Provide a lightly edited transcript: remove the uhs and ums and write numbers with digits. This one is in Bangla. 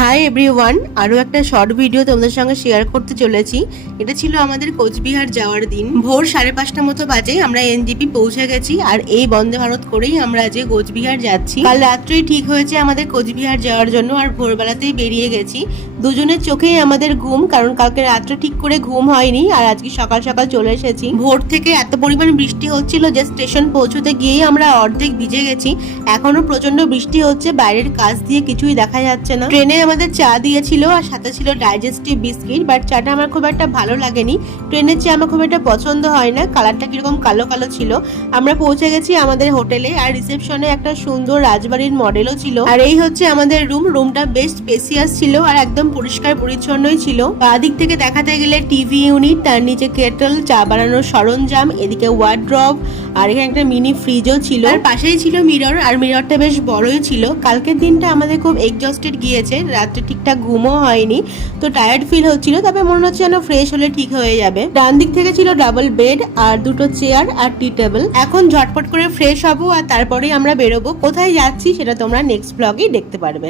হাই এভরিওয়ান, আরও একটা শর্ট ভিডিও তোমাদের সঙ্গে শেয়ার করতে চলেছি। এটা ছিল আমাদের কোচবিহার যাওয়ার দিন। ভোর 5:30 মতো বাজে আমরা এনজেপি পৌঁছে গেছি, আর এই বন্দে ভারত করেই আমরা আজকে কোচবিহার যাচ্ছি। কাল রাত্রেই ঠিক হয়েছে আমাদের কোচবিহার যাওয়ার জন্য, আর ভোরবেলাতেই বেরিয়ে গেছি। দুজনের চোখেই আমাদের ঘুম, কারণ কালকে রাত্রে ঠিক করে ঘুম হয়নি, আর আজকে সকাল সকাল চলে এসেছি। ভোর থেকে এত পরিমাণ বৃষ্টি হচ্ছিল যে স্টেশন পৌঁছতে গিয়েই আমরা অর্ধেক ভিজে গেছি। এখনো প্রচন্ড বৃষ্টি হচ্ছে, বাইরের কাছ দিয়ে কিছুই দেখা যাচ্ছে না। ট্রেনে আমাদের চা দিয়েছিল, আর সাথে ছিল ডাইজেস্টিভ বিস্কিট, বাট চাটা আমার খুব একটা ভালো লাগেনি। ট্রেনের চা আমার খুব একটা পছন্দ হয় না, কালারটা কিরকম কালো কালো ছিল। আমরা পৌঁছে গেছি আমাদের হোটেলে, আর রিসেপশনে একটা সুন্দর রাজবাড়ির মডেলও ছিল। আর এই হচ্ছে আমাদের রুমটা বেশ স্পেসিয়াস ছিল, আর একদম পরিষ্কার পরিচ্ছন্নই ছিল। দিক থেকে দেখাতে গেলে টিভি ইউনিট, তার নিচে কেটল, চা বানানোর সরঞ্জাম, এদিকে ওয়ার্ড্রব, আর এখানে একটা মিনি ফ্রিজও ছিল, আর পাশেই ছিল মিরর, আর মিররটা বেশ বড়ই ছিল। কালকের দিনটা আমাদের খুব এক্সস্টেড গিয়েছে, রাত্রে ঠিকঠাক ঘুমও হয়নি, তো টায়ার্ড ফিল হচ্ছিল। তবে মনে হচ্ছে যেন ফ্রেশ হলে ঠিক হয়ে যাবে। ডান দিক থেকে ছিল ডাবল বেড, আর দুটো চেয়ার, আর টি টেবিল। এখন ঝটপট করে ফ্রেশ হবো, আর তারপরেই আমরা বেরোবো। কোথায় যাচ্ছি সেটা তোমরা নেক্সট ব্লগেই দেখতে পারবে।